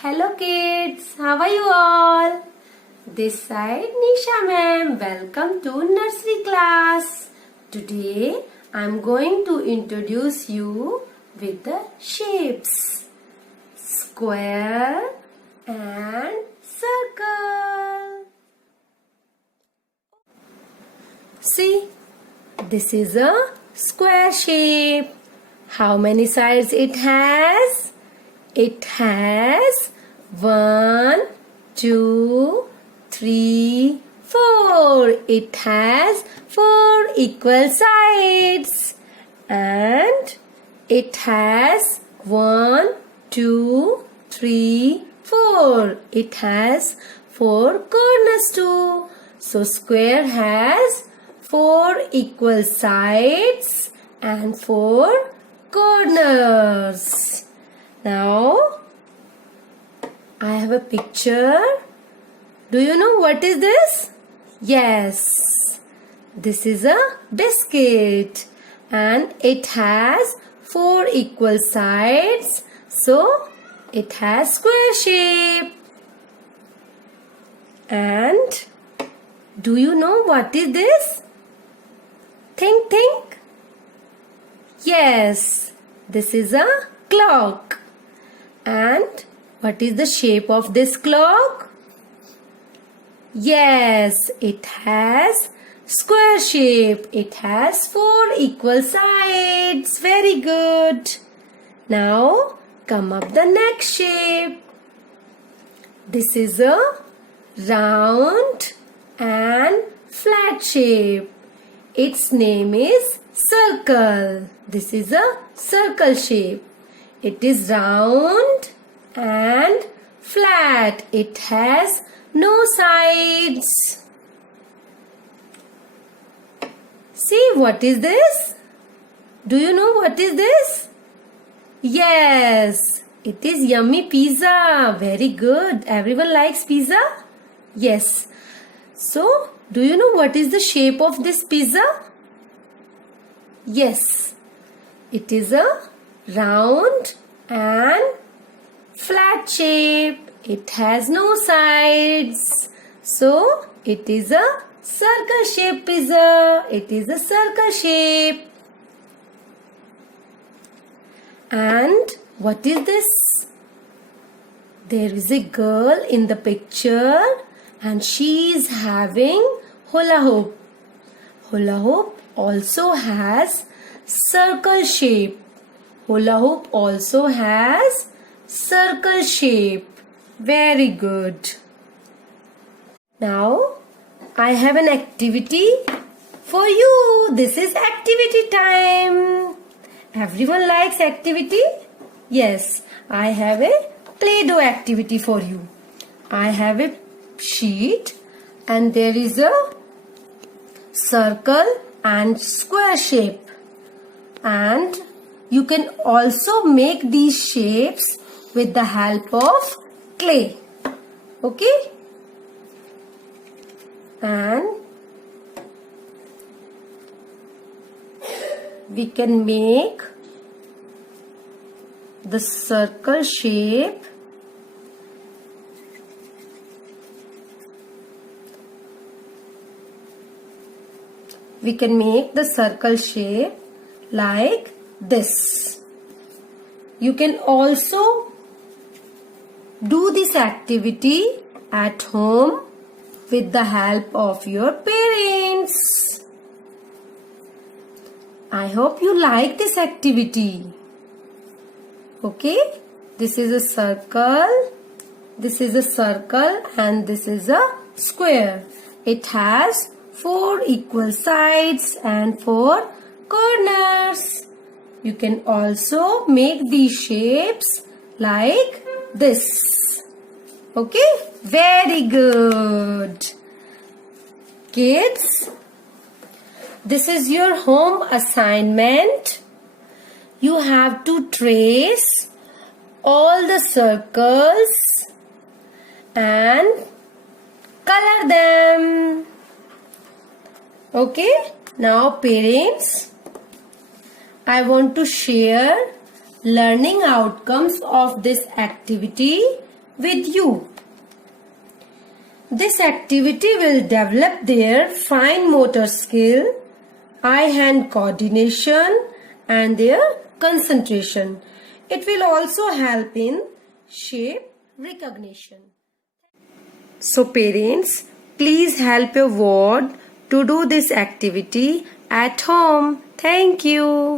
Hello kids, how are you all? This side Nisha ma'am. Welcome to nursery class. Today I am going to introduce you with the shapes. Square and circle. See, this is a square shape. How many sides it has? It has 1, 2, 3, 4. It has 4 equal sides. And it has 1, 2, 3, 4. It has 4 corners too. So square has 4 equal sides and 4 corners. Now, I have a picture. Do you know what is this? Yes, this is a biscuit and it has 4 equal sides. So, it has square shape. And do you know what is this? Think. Yes, this is a clock. And what is the shape of this clock? Yes, it has square shape. It has 4 equal sides. Very good. Now come up the next shape. This is a round and flat shape. Its name is circle. This is a circle shape. It is round and flat. It has no sides. See, what is this? Do you know what is this? Yes, it is yummy pizza. Very good. Everyone likes pizza? Yes. So, do you know what is the shape of this pizza? Yes, it is a round and flat shape. It has no sides. So, it is a circle shape pizza. It is a circle shape. And what is this? There is a girl in the picture and she is having hula hoop. Hula hoop also has circle shape. Hula hoop also has circle shape. Very good. Now, I have an activity for you. This is activity time. Everyone likes activity? Yes, I have a Play-Doh activity for you. I have a sheet and there is a circle and square shape. And you can also make these shapes with the help of clay. Okay? And we can make the circle shape like this. You can also do this activity at home with the help of your parents. I hope you like this activity. Okay, this is a circle, this is a circle and this is a square. It has 4 equal sides and 4 corners. You can also make these shapes like this. Okay, very good. Kids, this is your home assignment. You have to trace all the circles and color them. Okay, now parents, I want to share learning outcomes of this activity with you. This activity will develop their fine motor skill, eye-hand coordination, and their concentration. It will also help in shape recognition. So parents, please help your ward to do this activity at home. Thank you.